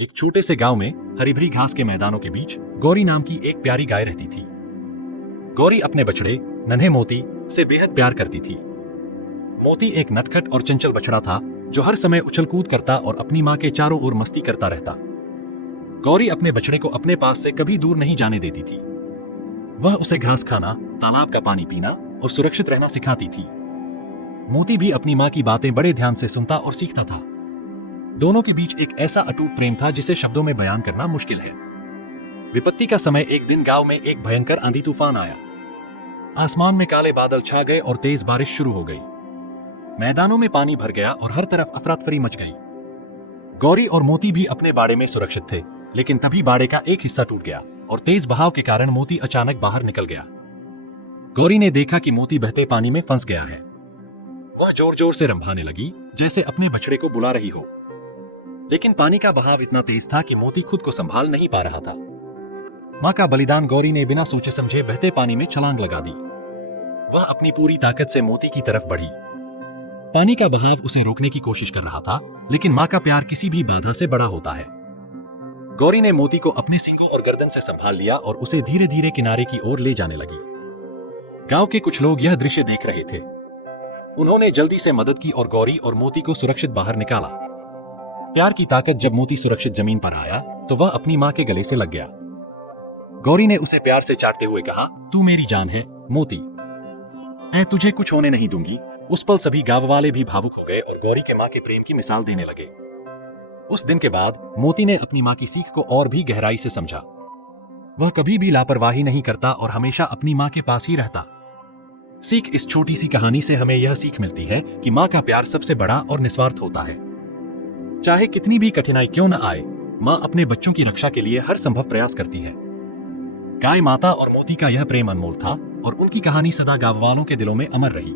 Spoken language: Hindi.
एक छोटे से गांव में हरी भरी घास के मैदानों के बीच गौरी नाम की एक प्यारी गाय रहती थी। गौरी अपने बछड़े नन्हे मोती से बेहद प्यार करती थी। मोती एक नटखट और चंचल बछड़ा था जो हर समय उछल कूद करता और अपनी मां के चारों ओर मस्ती करता रहता। गौरी अपने बछड़े को अपने पास से कभी दूर नहीं जाने देती थी। वह उसे घास खाना, तालाब का पानी पीना और सुरक्षित रहना सिखाती थी। मोती भी अपनी मां की बातें बड़े ध्यान से सुनता और सीखता था। दोनों के बीच एक ऐसा अटूट प्रेम था जिसे शब्दों में बयान करना मुश्किल है। विपत्ति का समय एक दिन गांव में एक भयंकर आंधी तूफान आया। आसमान में काले बादल छा गए और तेज बारिश शुरू हो गई। मैदानों में पानी भर गया और हर तरफ अफरा-तफरी मच गई। गौरी और मोती भी अपने बाड़े में सुरक्षित थे, लेकिन तभी बाड़े का एक हिस्सा टूट गया और तेज बहाव के कारण मोती अचानक बाहर निकल गया। गौरी ने देखा कि मोती बहते पानी में फंस गया है। वह जोर जोर से रंभाने लगी, जैसे अपने बछड़े को बुला रही हो। लेकिन पानी का बहाव इतना तेज था कि मोती खुद को संभाल नहीं पा रहा था। मां का बलिदान गौरी ने बिना सोचे समझे बहते पानी में छलांग लगा दी। वह अपनी पूरी ताकत से मोती की तरफ बढ़ी। पानी का बहाव उसे रोकने की कोशिश कर रहा था, लेकिन मां का प्यार किसी भी बाधा से बड़ा होता है। गौरी ने मोती को अपने सींगों और गर्दन से संभाल लिया और उसे धीरे धीरे किनारे की ओर ले जाने लगी। गांव के कुछ लोग यह दृश्य देख रहे थे। उन्होंने जल्दी से मदद की और गौरी और मोती को सुरक्षित बाहर निकाला। प्यार की ताकत जब मोती सुरक्षित जमीन पर आया तो वह अपनी मां के गले से लग गया। गौरी ने उसे प्यार से चाटते हुए कहा, तू मेरी जान है मोती, मैं तुझे कुछ होने नहीं दूंगी। उस पल सभी गांव वाले भी भावुक हो गए और गौरी के मां के प्रेम की मिसाल देने लगे। उस दिन के बाद मोती ने अपनी मां की सीख को और भी गहराई से समझा। वह कभी भी लापरवाही नहीं करता और हमेशा अपनी मां के पास ही रहता। सीख इस छोटी सी कहानी से हमें यह सीख मिलती है कि मां का प्यार सबसे बड़ा और निस्वार्थ होता है। चाहे कितनी भी कठिनाई क्यों न आए, मां अपने बच्चों की रक्षा के लिए हर संभव प्रयास करती है। गाय माता और मोती का यह प्रेम अनमोल था और उनकी कहानी सदा गांव वालों के दिलों में अमर रही।